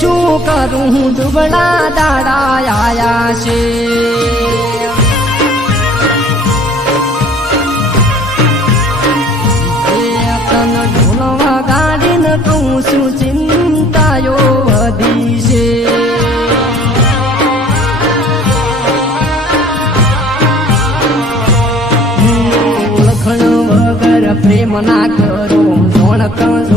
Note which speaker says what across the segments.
Speaker 1: શું કરું દુબળા દાડા આયા છે ચિંતાયો વધી છે ઓળખણ વગર પ્રેમ ના કરો જોણક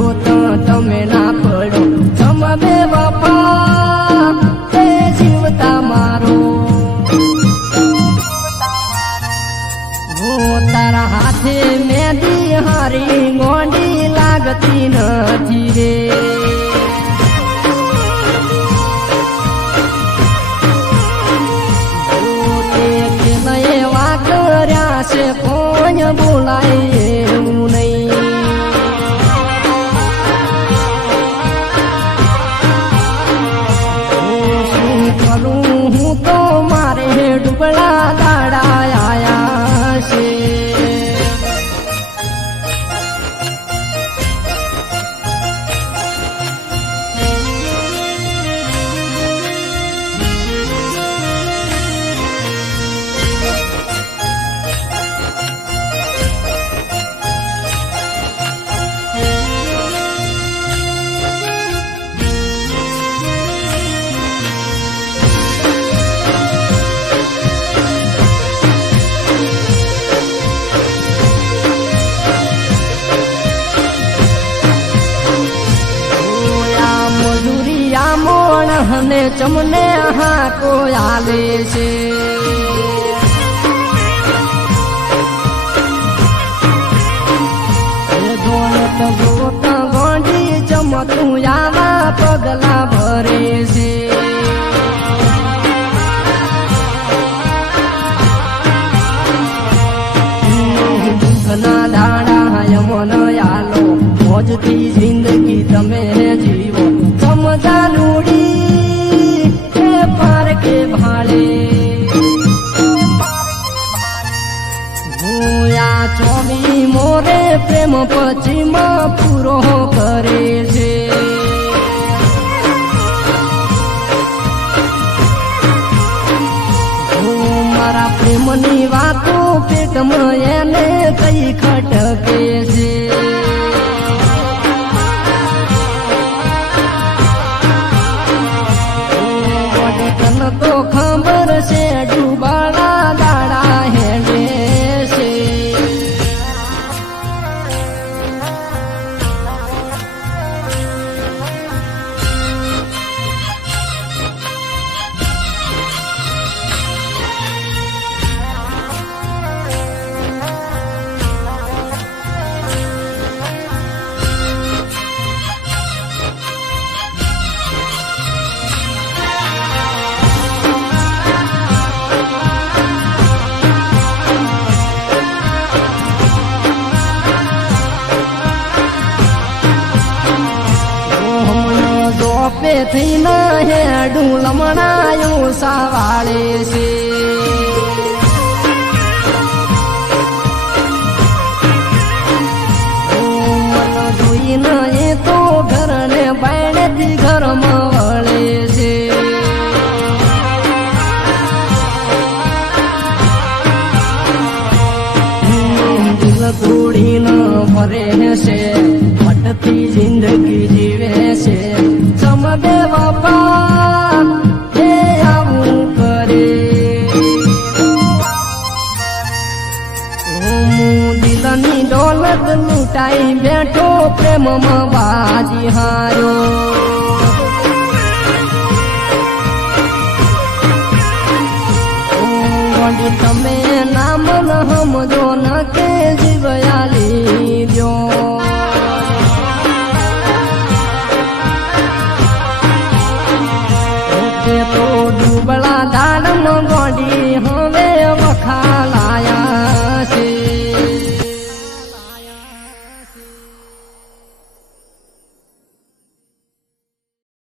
Speaker 1: લાગતી નથી રે. આ હને ચમને હા કો આલે છે. ગોંડી ચમતું આવા પગલા ભરે છે. ચોવી મોરે પ્રેમ પછીમાં પૂરો કરે છે. મારા પ્રેમની વાતો પેટમાં એને કઈ ખટકે છે. જોપે થઈને હેડું લમણાયું સવાળે છે એ ઘરને બાયણેથી ઘરમાં વળે છે દિલ તોડીને છે લૂંટાઈ બેઠો પ્રેમમાં બાજી હારો તમે